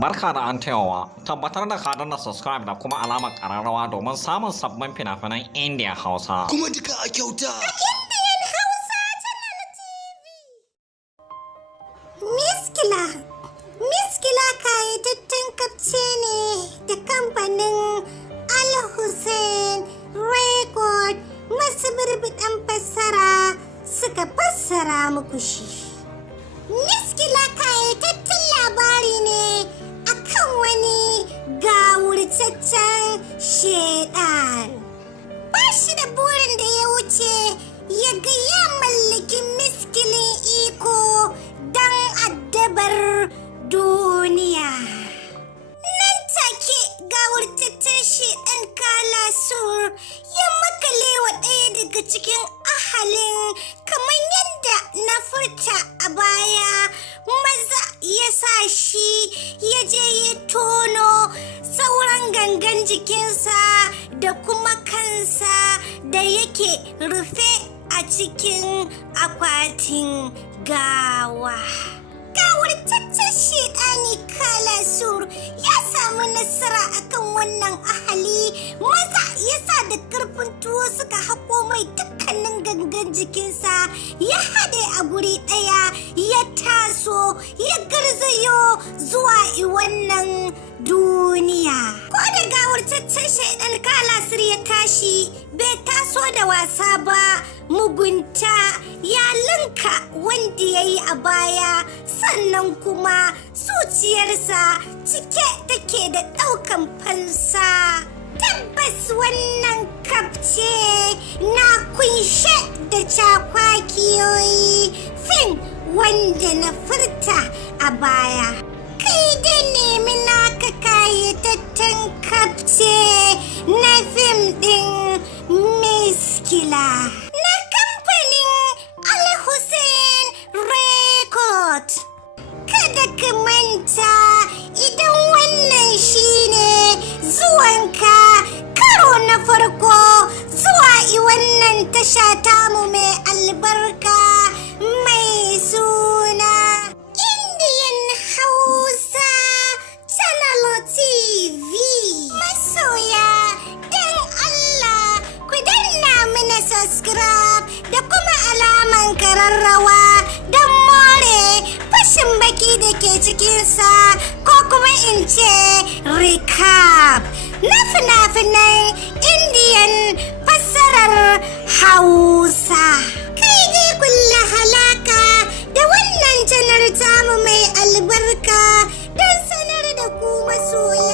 Barka da an tayawa, tabbatar da ka danna subscribe da kuma alamar ƙararrawa domin samun sabbin fina-finan Indiya Hausa. Kuma duka a kyauta. Indian Hausa Channel TV. Miskila kayatattun kapce ne da kamfanin Al Hussein Record masu birbiɗan fassara suka fassara muku shi. Miskila kayatattun labari ne akan wani gawurtaccen shedan. Ba shi da burin da ya wuce ya ga ya mallaki miskilin iko don addabar duniya. Nan take gawurtaccen shedan Kalasur ya makale wa ɗaya daga cikin ahalin kamar yadda na furta a baya. Maza ya sa shi ya je ya tono sauran gangan jikinsa da kuma kansa da yake rufe a cikin akwatin gawa. Gawurtaccen shedani Kalasur ya samu nasara akan wannan ahali. Maza ya sa da karfin tuwo suka haƙo mai dukkanin gangan jikinsa ya haɗe a guri ɗaya ya taso ya garzayo zuwa wannan duniya. Ko da gawurtaccen shaidan Kalasur ya tashi bai taso da wasa ba, mugunta ya linka wanda ya yi a baya, sannan kuma zuciyarsa cike take da ɗaukan fansa. Tabbas wannan kafce na kunshe da cakwakiyoyi fin wanda na furta a baya. Kai da nemi naka kayatattun kafce na fim ɗin Miskila na kamfanin Al Hussein Record. Kada ka manta, idan wannan shine zuwanka karo na farko zuwa wannan tasha tamu mai albarka mai suna Indian Hausa Channel TV. Masoya, don Allah ku danna mana subscribe da kuma alaman kararrawa don more fashin baki da ke cikinsa, ko kuma in ce recap na fina-finan Indian fassarar Hausa. Kai dai kulla halaka da wannan janar tamu mai albarka don sanar da ku masoya.